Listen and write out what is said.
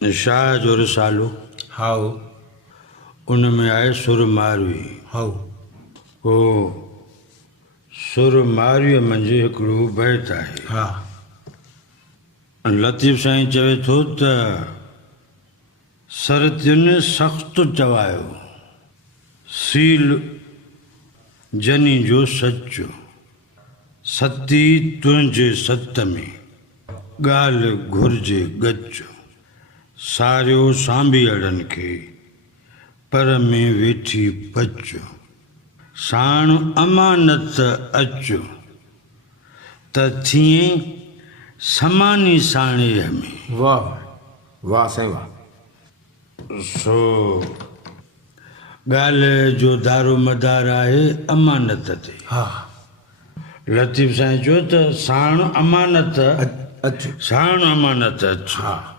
शाह जो रसालो हाउ उन में आहे सुर मारवी। हाउ ओ सुर मारवीअ मंझि हिकिड़ो बैत आहे। हा लतीफ़ साईं चवे थो त सरतियुनि सख़्तु चवायो सील जनी जो सचो सती तुंहिंजे सत में ॻाल्हि घुरिजे गचो सारियो सांभियड़नि खे पर में वेठी पचो साण अमानत अचो त थिए समानी साणीअ में। वाह वाह साईं वाह। सो ॻाल्हि जो दारो मदार आहे अमानत ते। हा लतीफ़ साईं चयो त साण अमानत अचो साण अमानत अचो। हा